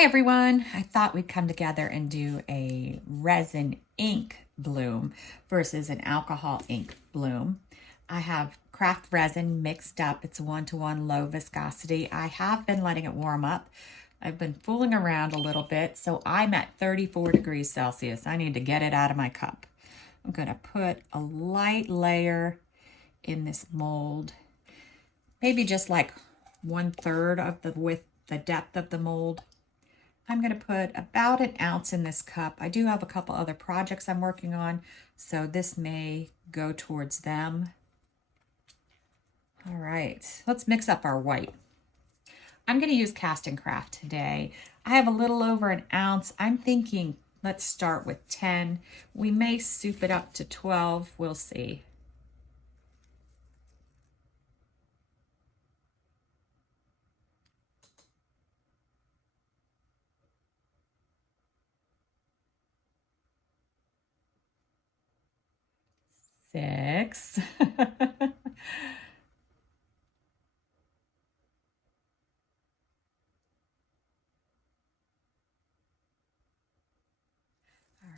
Hi everyone! I thought we'd come together and do a resin ink bloom versus an alcohol ink bloom. I have craft resin mixed up. It's a 1-to-1 low viscosity. I have been letting it warm up. I've been fooling around a little bit, so I'm at 34 degrees Celsius. I need to get it out of my cup. I'm going to put a light layer in this mold, maybe just like 1/3 of the depth of the mold. I'm going to put about 1 ounce in this cup. I do have a couple other projects I'm working on, so this may go towards them. All right, let's mix up our white. I'm going to use Cast and Craft today. I have a little over 1 ounce. I'm thinking let's start with 10. We may soup it up to 12. We'll see. Six. All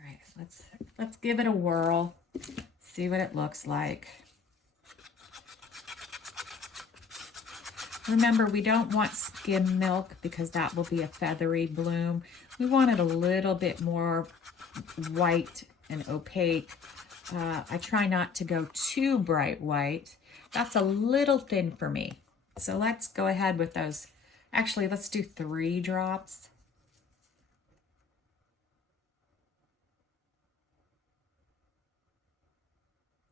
right, let's give it a whirl. See what it looks like. Remember, we don't want skim milk because that will be a feathery bloom. We want it a little bit more white and opaque. I try not to go too bright white. That's a little thin for me. So let's go ahead with those. Actually, let's do 3 drops.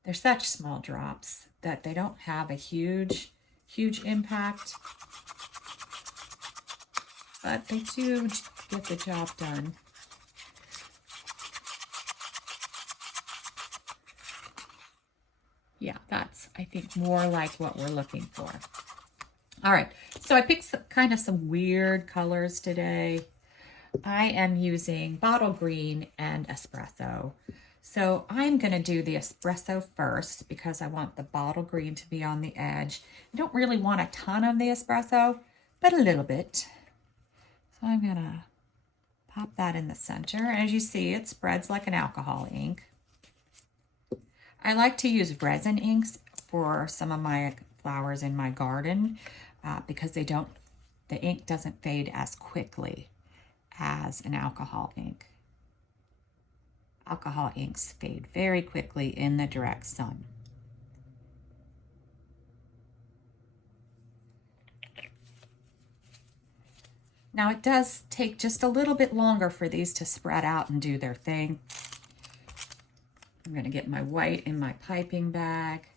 They're such small drops that they don't have a huge impact, but they do get the job done. Yeah, that's, I think, more like what we're looking for. All right, so I picked some weird colors today. I am using bottle green and espresso. So I'm going to do the espresso first because I want the bottle green to be on the edge. I don't really want a ton of the espresso, but a little bit. So I'm going to pop that in the center. As you see, it spreads like an alcohol ink. I like to use resin inks for some of my flowers in my garden because the ink doesn't fade as quickly as an alcohol ink. Alcohol inks fade very quickly in the direct sun. Now it does take just a little bit longer for these to spread out and do their thing. I'm going to get my white in my piping bag.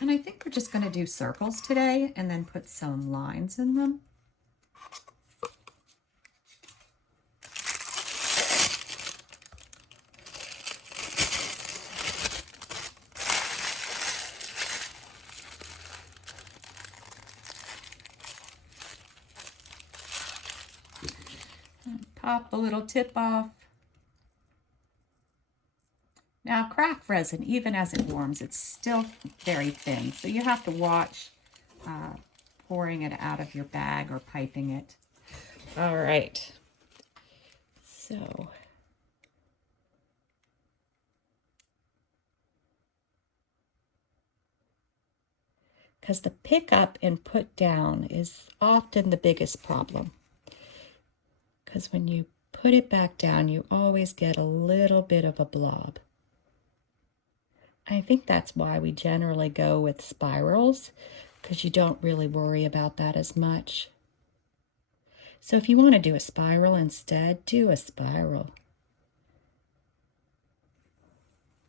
And I think we're just going to do circles today and then put some lines in them. Pop a little tip off. Now craft resin, even as it warms, it's still very thin, so you have to watch pouring it out of your bag or piping it. All right, so because the pick up and put down is often the biggest problem. Because when you put it back down, you always get a little bit of a blob. I think that's why we generally go with spirals, because you don't really worry about that as much. So if you want to do a spiral instead, do a spiral.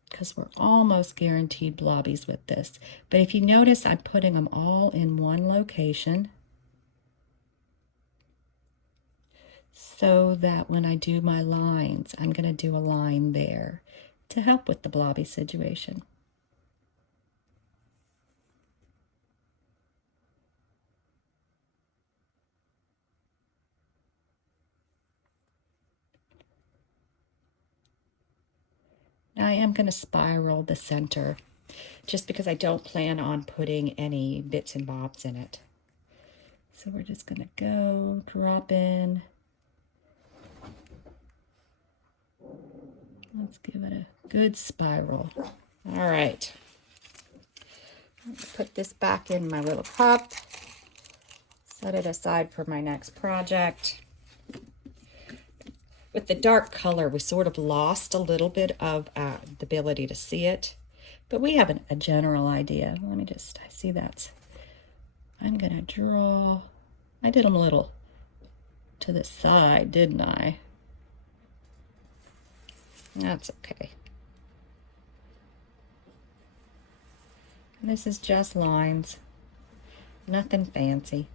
Because we're almost guaranteed blobbies with this. But if you notice, I'm putting them all in one location, so that when I do my lines, I'm going to do a line there to help with the blobby situation. Now I am going to spiral the center just because I don't plan on putting any bits and bobs in it. So we're just gonna go drop in. Let's give it a good spiral. All right. Put this back in my little cup. Set it aside for my next project. With the dark color, we sort of lost a little bit of the ability to see it, but we have a general idea. Let me just, I see that. I'm gonna draw, I did them a little to the side, didn't I? That's okay. And this is just lines, nothing fancy.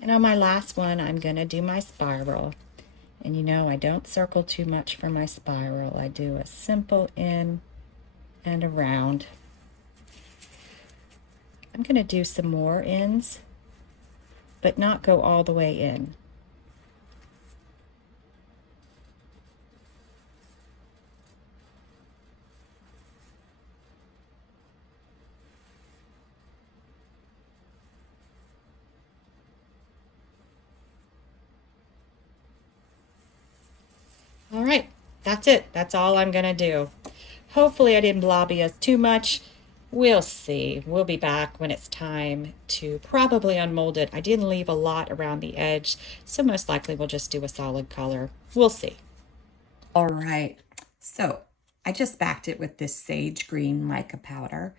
And on my last one, I'm gonna do my spiral. And you know, I don't circle too much for my spiral. I do a simple in and around. I'm gonna do some more ins, but not go all the way in. All right, that's it. That's all I'm gonna do. Hopefully I didn't blobby us too much. We'll see. We'll be back when it's time to probably unmold it. I didn't leave a lot around the edge, so most likely we'll just do a solid color. We'll see. All right, so I just backed it with this sage green mica powder.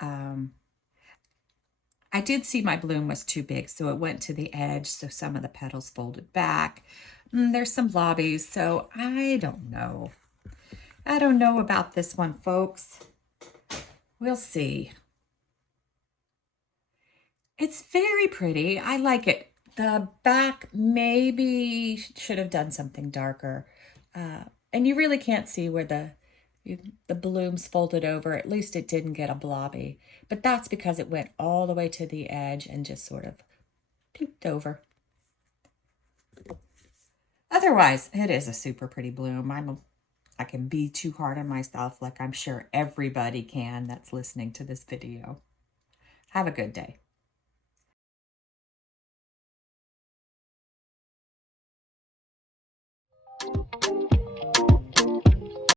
I did see my bloom was too big, so it went to the edge, so some of the petals folded back. There's some blobbies, so I don't know. I don't know about this one, folks. We'll see. It's very pretty. I like it. The back maybe should have done something darker. And you really can't see where the blooms folded over. At least it didn't get a blobby. But that's because it went all the way to the edge and just sort of peeked over. Otherwise, it is a super pretty bloom. I can be too hard on myself, like I'm sure everybody can that's listening to this video. Have a good day.